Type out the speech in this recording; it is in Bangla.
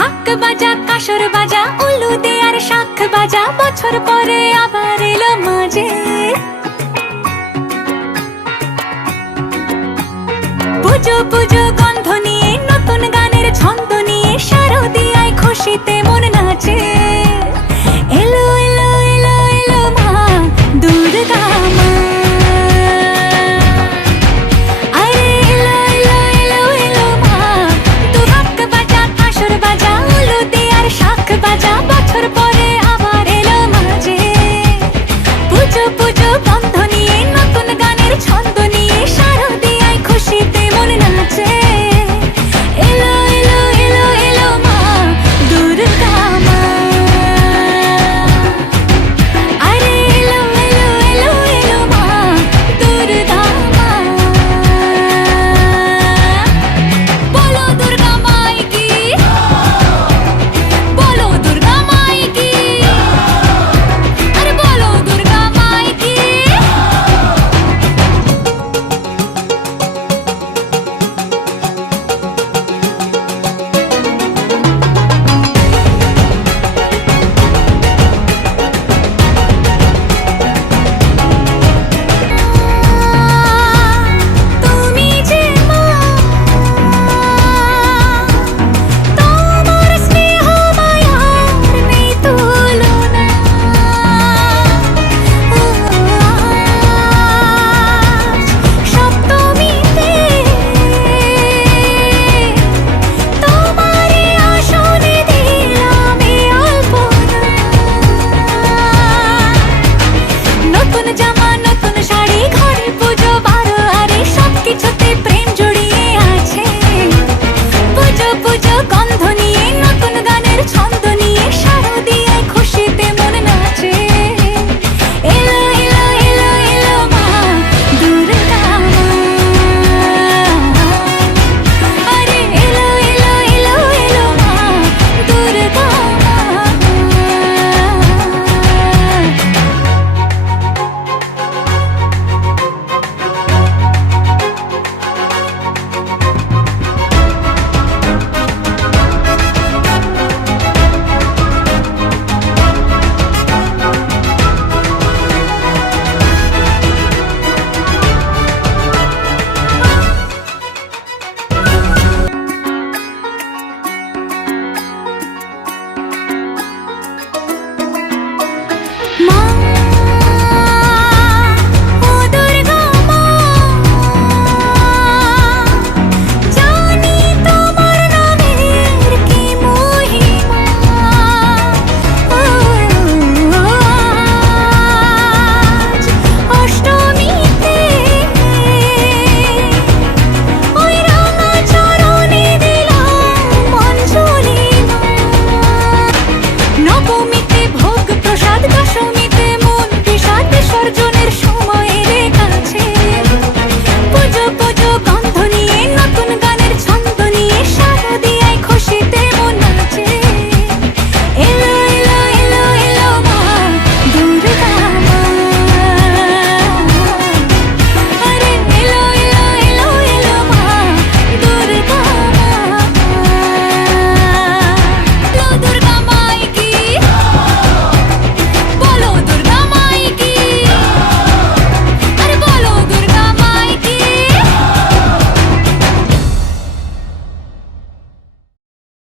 ঢাক বাজা কাসর বাজা উলু দে আর শাখ বাজা, বছর পরে আবার এলো মাঝে। পুজো পুজো গন্ধ নিয়ে নতুন গানের ছন্দ নিয়ে শারদিয়ায় খুশিতে মন নাচে। এলো এলো এলো এলো মা দুর্গা মা, আরে এলো এলো এলো এলো মা। ঢাক বাজা কাসর বাজা উলু দে আর শাখ বাজা, বছর পরে আবার এলো মাঝে। পুজো পুজো গন্ধ নিয়ে নতুন গানের ছন্দ নিয়ে শারদিয়ায় খুশিতে মন নাচে। এলো এলো এলো এলো মা দুর্গা মা, আরে এলো এলো এলো এলো মা দুর্গা মা। বলো দুর্গা মাই কি, বলো দুর্গা মাই কি, আরে বলো দুর্গা মাই কি। তুমি যে মা, তোমার স্নেহ মায়ার নেই তুলনা। সপ্তমীতে তোমারই আসনে দিলাম এই আলপনা। নতুন জামা নতুন শাড়ি ঘরে পুজো বারো, আরে সবকিছুতে প্রেম জড়িয়ে আছে। পুজো পুজো গন্ধ নিয়ে নতুন গানের ছন্দ নিয়ে শারদিয়ায় খুশিতে মন নাচে। এলো এলো এলো এলো মা দুর্গা মা, আরে এলো এলো এলো এলো মা দুর্গা মা। মা ও দুর্গা মা, জানি তোমার নামের কি মহিমা। আজ অষ্টমীতে ওই রাঙা চরণে দিলাম অঞ্জলি মা। নবমীতে ভোগ প্রসাদ, দশমীতে মন বিষাদ বিসর্জনের